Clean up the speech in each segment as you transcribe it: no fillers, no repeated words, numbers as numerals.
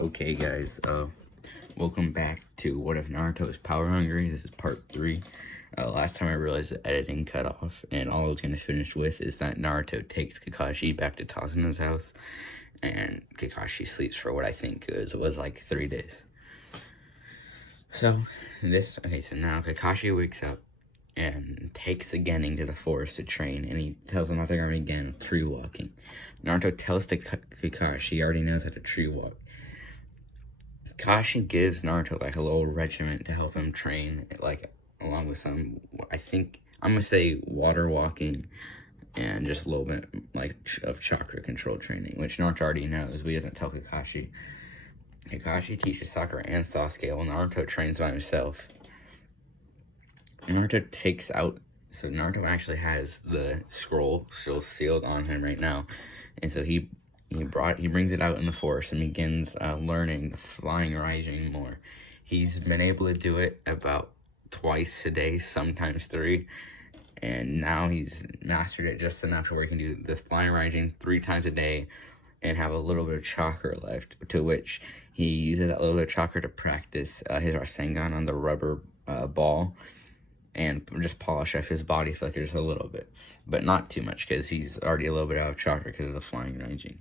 Okay guys, welcome back to What If Naruto is Power Hungry. This is part 3. Last time I realized the editing cut off, and all I was going to finish with is that Naruto takes Kakashi back to Tazuna's house, and Kakashi sleeps for what I think was like 3 days. So now Kakashi wakes up and takes the Genin to the forest to train, and he tells him not to go again tree walking. Naruto tells Kakashi he already knows how to tree walk. Kakashi gives Naruto like a little regiment to help him train, like along with some, I think I'm gonna say water walking and just a little bit like of chakra control training, which Naruto already knows, but he doesn't tell Kakashi. Kakashi teaches Sakura and Sasuke while Naruto trains by himself. Naruto Naruto actually has the scroll still sealed on him right now, and so he brings it out in the forest and begins learning the flying Raijin more. He's been able to do it about twice a day, sometimes 3, and now he's mastered it just enough to where he can do the flying Raijin 3 times a day and have a little bit of chakra left, to which he uses that little bit of chakra to practice his Rasengan on the rubber ball and just polish up his body flickers a little bit, but not too much because he's already a little bit out of chakra because of the flying Raijin.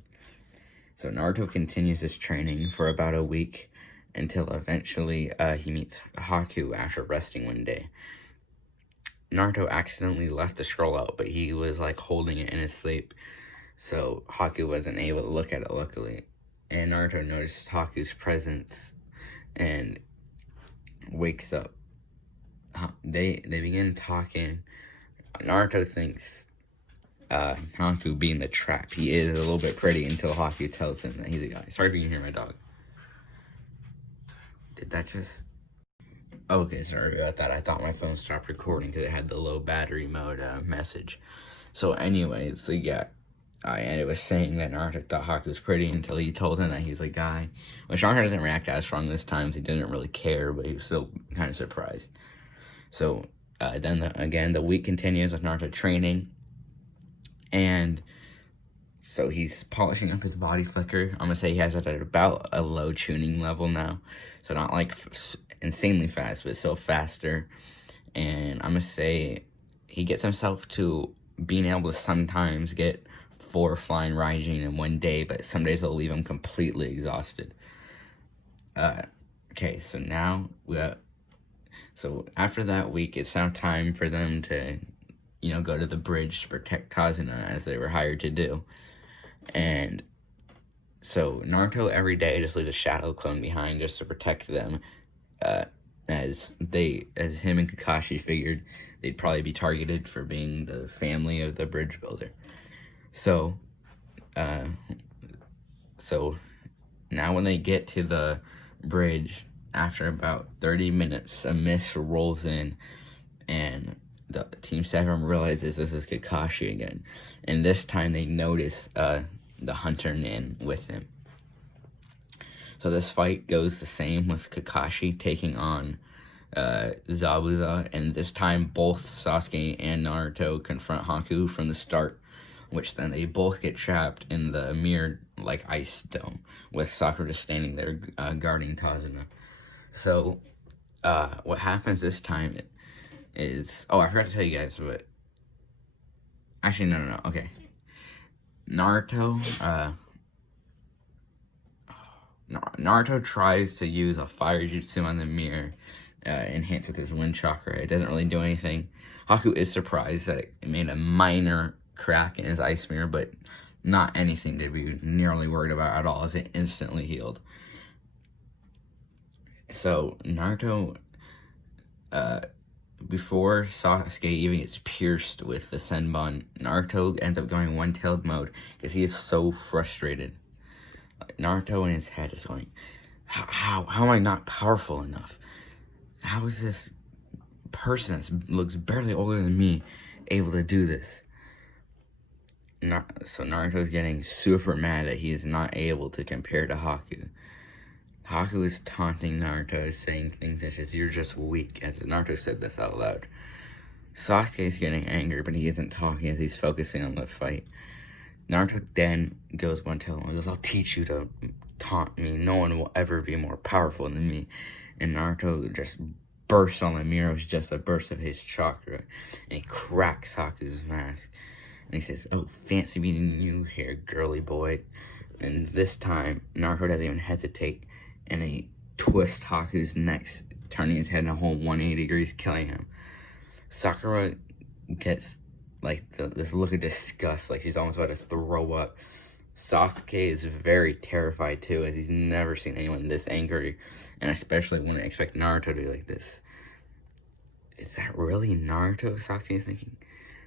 So Naruto continues his training for about a week until eventually he meets Haku after resting one day. Naruto accidentally left the scroll out, but he was like holding it in his sleep, so Haku wasn't able to look at it luckily. And Naruto notices Haku's presence and wakes up. They begin talking. Naruto thinks Haku being the trap. He is a little bit pretty until Haku tells him that he's a guy. Sorry if you can hear my dog. Did that just... Okay, sorry about that. I thought my phone stopped recording because it had the low battery mode message. So anyways, so yeah, and it was saying that Naruto thought Haku was pretty until he told him that he's a guy. Which Naruto doesn't react as strong this time, so he didn't really care, but he was still kind of surprised. So then again, the week continues with Naruto training. And so he's polishing up his body flicker. I'm gonna say he has it at about a low tuning level now, so not like insanely fast, but still faster. And I'm gonna say he gets himself to being able to sometimes get 4 flying Raijin in one day, but some days they'll leave him completely exhausted. Okay, so now so after that week, it's now time for them to go to the bridge to protect Tazuna, as they were hired to do. And so Naruto every day just leaves a shadow clone behind just to protect them, as him and Kakashi figured they'd probably be targeted for being the family of the bridge builder. So now when they get to the bridge, after about 30 minutes, a mist rolls in, and the Team 7 realizes this is Kakashi again. And this time they notice the Hunter Nin with him. So this fight goes the same with Kakashi taking on Zabuza, and this time both Sasuke and Naruto confront Haku from the start, which then they both get trapped in the mirrored like ice dome, with Sakura just standing there guarding Tazuna. So what happens this time is, I forgot to tell you guys, but actually no, okay. Naruto tries to use a fire jutsu on the mirror, enhanced with his wind chakra. It doesn't really do anything. Haku is surprised that it made a minor crack in his ice mirror, but not anything to be nearly worried about at all, as it instantly healed. So Naruto, before Sasuke even gets pierced with the Senbon, Naruto ends up going one-tailed mode because he is so frustrated. Naruto in his head is going, how am I not powerful enough? How is this person that looks barely older than me able to do this? So Naruto's getting super mad that he is not able to compare to Haku. Haku is taunting Naruto, saying things such as, "You're just weak," as Naruto said this out loud. Sasuke's getting angry, but he isn't talking as he's focusing on the fight. Naruto then goes one to him and goes, I'll teach you to taunt me. No one will ever be more powerful than me. And Naruto just bursts on the mirror with just a burst of his chakra. And he cracks Haku's mask. And he says, oh, fancy meeting you here, girly boy. And this time, Naruto doesn't even hesitate. And he twists Haku's neck, turning his head in a whole 180 degrees, killing him. Sakura gets like this look of disgust, like she's almost about to throw up. Sasuke is very terrified too, as he's never seen anyone this angry, and especially wouldn't expect Naruto to be like this. Is that really Naruto? Sasuke is thinking.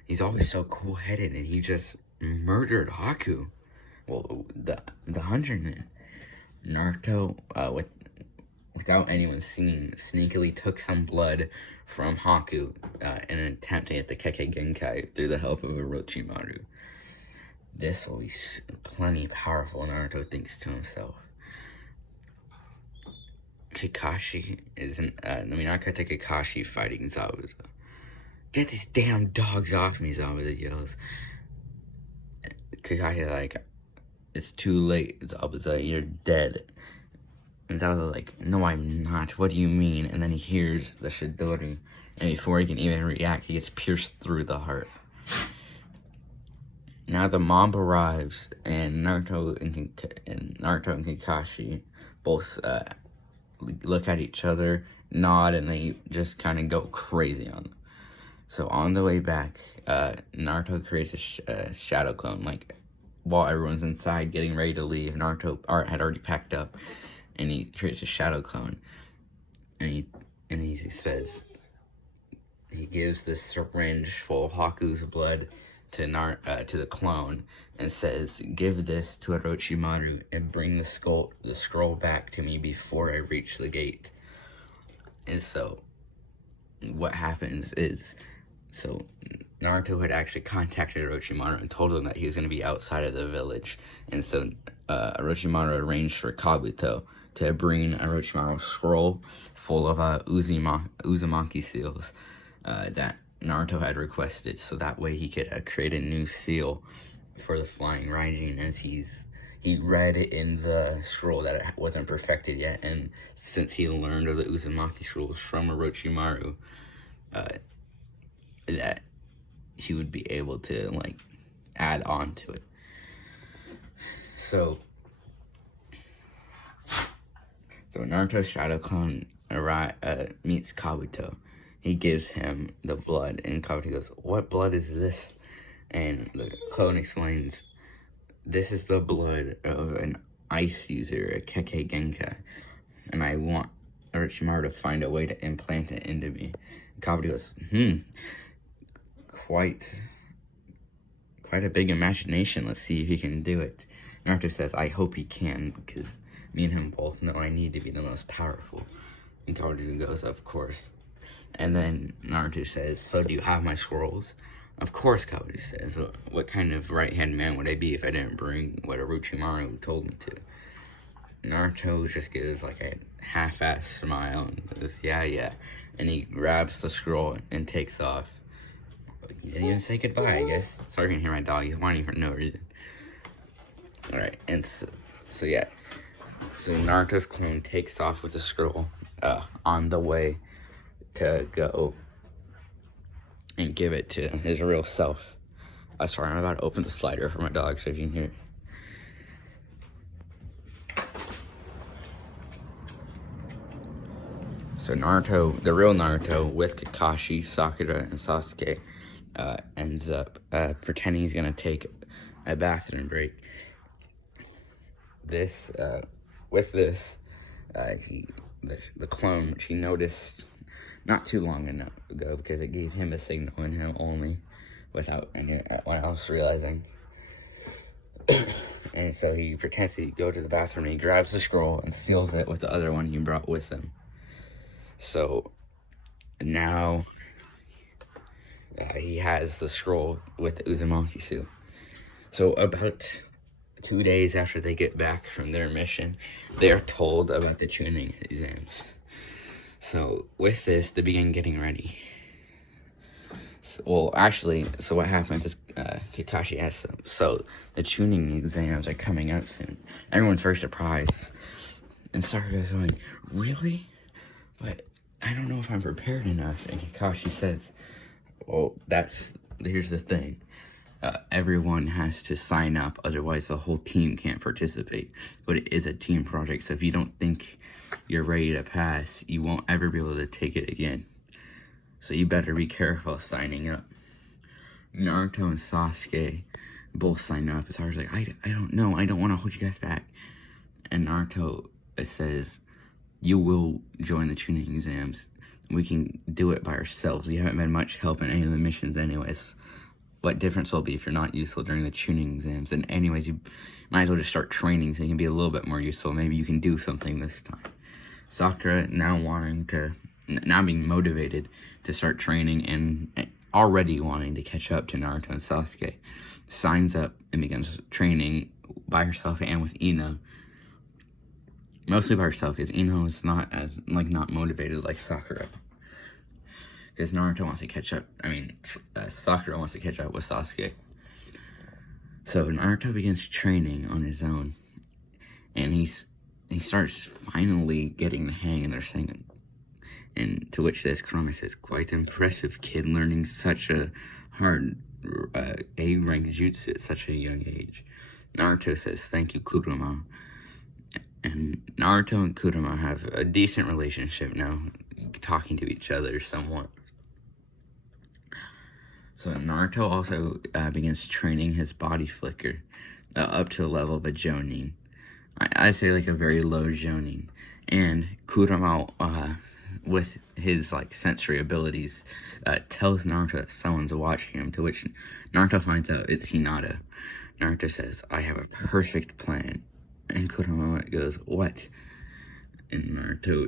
He's always so cool-headed, and he just murdered Haku. Well, the 100 men. Naruto, without anyone seeing, sneakily took some blood from Haku in an attempt to get the Kekkei Genkai through the help of Orochimaru. This will be plenty powerful, Naruto thinks to himself. Kakashi isn't, Naminaka Kakashi fighting Zabuza. Get these damn dogs off me, Zabuza yells. Kakashi like, it's too late, Zabuza, you're dead. And Zabuza's like, no, I'm not. What do you mean? And then he hears the Chidori, and before he can even react, he gets pierced through the heart. Now the mob arrives, and Naruto and Kakashi both look at each other, nod, and they just kind of go crazy on them. So on the way back, Naruto creates a shadow clone, like while everyone's inside getting ready to leave. Naruto had already packed up, and he creates a shadow clone, and he says, he gives this syringe full of Haku's blood to the clone, and says, give this to Orochimaru and bring the scroll back to me before I reach the gate. And so what happens is, so Naruto had actually contacted Orochimaru and told him that he was going to be outside of the village. And so Orochimaru arranged for Kabuto to bring Orochimaru a scroll full of Uzumaki seals that Naruto had requested, so that way he could create a new seal for the Flying Raijin, as he read in the scroll that it wasn't perfected yet, and since he learned of the Uzumaki scrolls from Orochimaru, that he would be able to like add on to it. So Naruto's shadow clone meets Kabuto. He gives him the blood, and Kabuto goes, what blood is this? And the clone explains, this is the blood of an ice user, a Kekkei Genkai, and I want Orochimaru to find a way to implant it into me. And Kabuto goes, quite a big imagination. Let's see if he can do it. Naruto says, I hope he can, because me and him both know I need to be the most powerful. And Kabuto goes, of course. And then Naruto says, so do you have my scrolls? Of course, Kabuto says. What kind of right-hand man would I be if I didn't bring what Orochimaru told me to? Naruto just gives like a half-assed smile and goes, yeah. And he grabs the scroll and takes off. He didn't even say goodbye, I guess. Sorry if you can hear my dog. He's whining for no reason. Alright, and so yeah. So Naruto's clone takes off with the scroll on the way to go and give it to his real self. Sorry, I'm about to open the slider for my dog so you can hear. So Naruto, the real Naruto, with Kakashi, Sakura, and Sasuke, ends up pretending he's gonna take a bathroom break. The clone, which he noticed not too long ago, because it gave him a signal in him only, without anyone else realizing. And so he pretends to go to the bathroom, and he grabs the scroll and seals it with the other one he brought with him. So now he has the scroll with the Uzumaki seal. So about 2 days after they get back from their mission, they are told about the Chunin exams. So with this, they begin getting ready. So what happens is Kakashi asks him, so the tuning exams are coming up soon. Everyone's very surprised. And Sakura's going, really? But I don't know if I'm prepared enough. And Kakashi says, well, here's the thing. Everyone has to sign up, otherwise the whole team can't participate. But it is a team project, so if you don't think you're ready to pass, you won't ever be able to take it again. So you better be careful signing up. Naruto and Sasuke both sign up. Sasuke's like, I don't know, I don't want to hold you guys back. And Naruto says, you will join the tuning exams. We can do it by ourselves. You haven't been much help in any of the missions anyways. What difference will be if you're not useful during the tuning exams? And anyways, you might as well just start training so you can be a little bit more useful. Maybe you can do something this time. Sakura, now being motivated to start training and already wanting to catch up to Naruto and Sasuke, signs up and begins training by herself and with Ino. Mostly by herself, because Ino is not motivated like Sakura. Because Naruto wants to catch up, Sakura wants to catch up with Sasuke. So Naruto begins training on his own, and he starts finally getting the hang of their singing. And to which this Kurama says, quite impressive kid learning such a hard A-rank jutsu at such a young age. Naruto says, thank you, Kurama. And Naruto and Kurama have a decent relationship now, talking to each other somewhat. So Naruto also begins training his body flicker up to the level of a Jonin. I'd say like a very low Jonin. And Kurama, with his sensory abilities, tells Naruto that someone's watching him, to which Naruto finds out it's Hinata. Naruto says, I have a perfect plan. And Kurama goes, what? And Naruto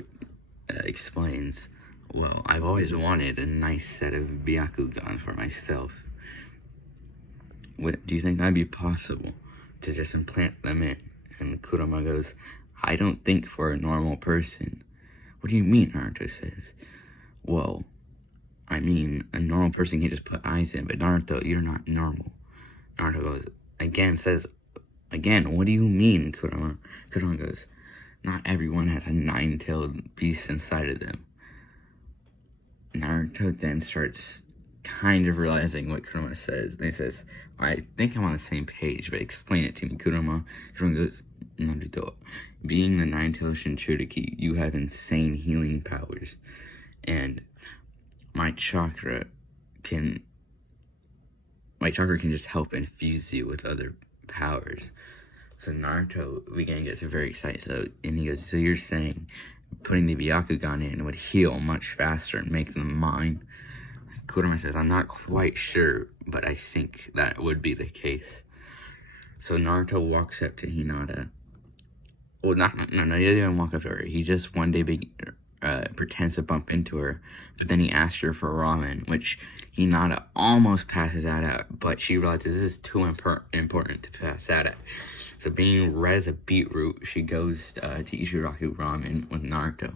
explains, well, I've always wanted a nice set of Byakugan for myself. Do you think that'd be possible to just implant them in? And Kurama goes, I don't think for a normal person. What do you mean? Naruto says. Well, a normal person can just put eyes in, but Naruto, you're not normal. Naruto says, what do you mean, Kurama? Kurama goes, not everyone has a nine-tailed beast inside of them. Naruto then starts kind of realizing what Kurama says. And he says, I think I'm on the same page, but explain it to me, Kurama. Kurama goes, Naruto, being the nine-tailed Shinchuriki, you have insane healing powers. And my chakra can just help infuse you with other powers. So Naruto gets very excited. And he goes, so you're saying putting the Byakugan in would heal much faster and make them mine? Kurama says, I'm not quite sure, but I think that would be the case. So Naruto walks up to Hinata. Well, he doesn't even walk up to her. He just one day pretends to bump into her, but then he asks her for ramen, which Hinata almost passes out, but she realizes this is too important to pass out at. So being red as a beetroot, she goes to Ichiraku Ramen with Naruto.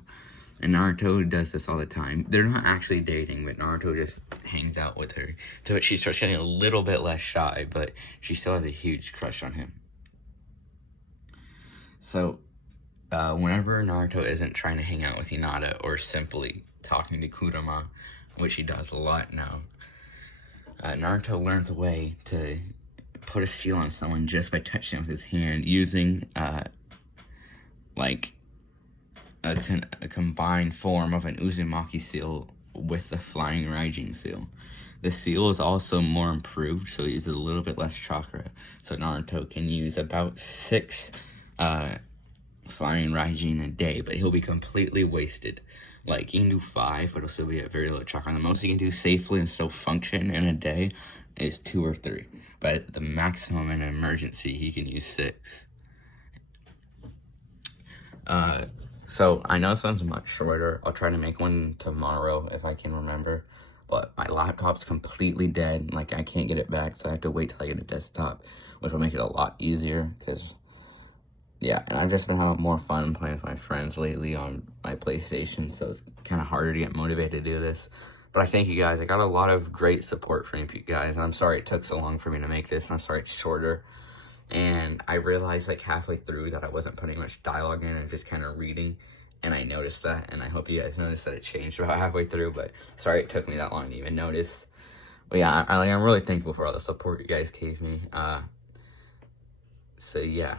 And Naruto does this all the time. They're not actually dating, but Naruto just hangs out with her. So she starts getting a little bit less shy, but she still has a huge crush on him. So, whenever Naruto isn't trying to hang out with Hinata or simply talking to Kurama, which he does a lot now, Naruto learns a way to put a seal on someone just by touching them with his hand, using a combined form of an Uzumaki seal with the flying Raijin seal. The seal is also more improved, so he uses a little bit less chakra. So Naruto can use about 6 flying Raijin a day, but he'll be completely wasted. He can do 5, but it'll still be at very low chakra. The most he can do safely and still function in a day is 2 or 3. But the maximum in an emergency, he can use 6. So I know this one's much shorter. I'll try to make one tomorrow if I can remember. But my laptop's completely dead. I can't get it back, so I have to wait till I get a desktop, which will make it a lot easier. And I've just been having more fun playing with my friends lately on my PlayStation, so it's kind of harder to get motivated to do this. But I thank you guys. I got a lot of great support from you guys. And I'm sorry it took so long for me to make this. And I'm sorry it's shorter. And I realized like halfway through that I wasn't putting much dialogue in and just kind of reading. And I noticed that. And I hope you guys noticed that it changed about halfway through. But sorry it took me that long to even notice. But yeah, I'm really thankful for all the support you guys gave me. So yeah,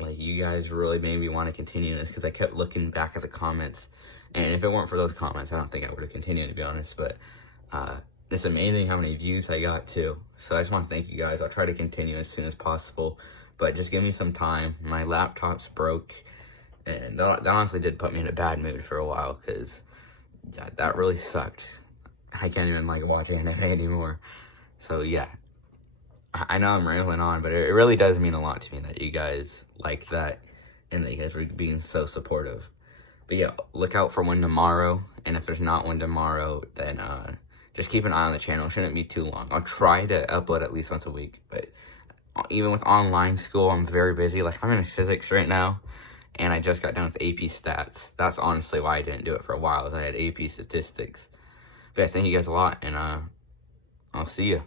like you guys really made me want to continue this because I kept looking back at the comments. And if it weren't for those comments, I don't think I would have continued, to be honest. But it's amazing how many views I got, too. So I just want to thank you guys. I'll try to continue as soon as possible. But just give me some time. My laptop's broke. And that honestly did put me in a bad mood for a while. Because yeah, that really sucked. I can't even, like, watch anime anymore. So, yeah. I know I'm rambling on, but it really does mean a lot to me that you guys like that. And that you guys were being so supportive. But yeah, look out for one tomorrow, and if there's not one tomorrow, then just keep an eye on the channel. It shouldn't be too long. I'll try to upload at least once a week, but even with online school, I'm very busy. Like, I'm in physics right now, and I just got done with AP stats. That's honestly why I didn't do it for a while, is I had AP statistics. But yeah, thank you guys a lot, and I'll see you.